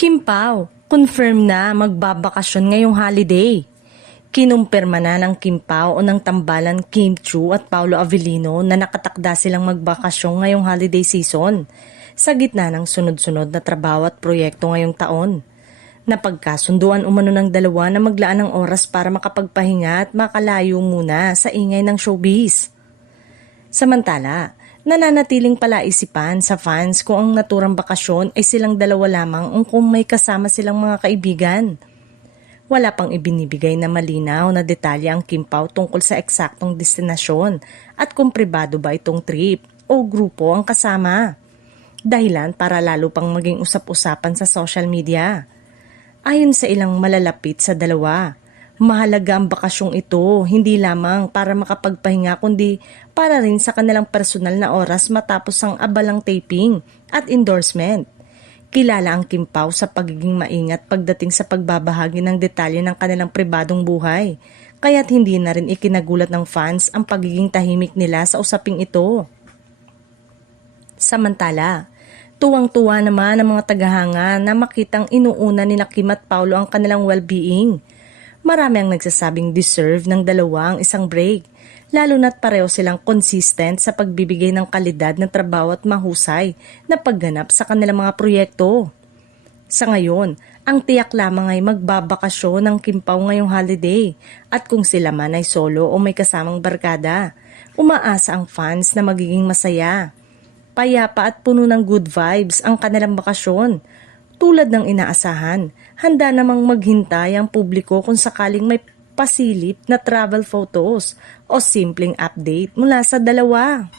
Kim Pao, confirm na magbabakasyon ngayong holiday. Kinumpirma na ng Kim Pao o ng tambalan Kim Chiu at Paolo Avellino na nakatakda silang magbakasyon ngayong holiday season sa gitna ng sunod-sunod na trabaho at proyekto ngayong taon. Napagkasunduan umano ng dalawa na maglaan ng oras para makapagpahinga at makalayo muna sa ingay ng showbiz. Samantala, nananatiling palaisipan sa fans kung ang naturang bakasyon ay silang dalawa lamang o kung may kasama silang mga kaibigan. Wala pang ibinibigay na malinaw na detalye ang Kim Pao tungkol sa eksaktong destinasyon at kung pribado ba itong trip o grupo ang kasama. Dahilan para lalo pang maging usap-usapan sa social media. Ayon sa ilang malalapit sa dalawa, mahalaga ang bakasyong ito hindi lamang para makapagpahinga kundi para rin sa kanilang personal na oras matapos ang abalang taping at endorsement. Kilala ang Kim Pao sa pagiging maingat pagdating sa pagbabahagi ng detalye ng kanilang pribadong buhay, kaya't hindi na rin ikinagulat ng fans ang pagiging tahimik nila sa usaping ito. Samantala, tuwang-tuwa naman ang mga tagahanga na makitang inuuna ni Kim at Paolo ang kanilang well-being. Marami ang nagsasabing deserve ng dalawa ang isang break, lalo na't pareho silang consistent sa pagbibigay ng kalidad na trabaho at mahusay na pagganap sa kanilang mga proyekto. Sa ngayon, ang tiyak lamang ay magbabakasyon ng Kim Pao ngayong holiday at kung sila man ay solo o may kasamang barkada, umaasa ang fans na magiging masaya. Payapa at puno ng good vibes ang kanilang bakasyon. Tulad ng inaasahan, handa namang maghintay ang publiko kung sakaling may pasilip na travel photos o simpleng update mula sa dalawa.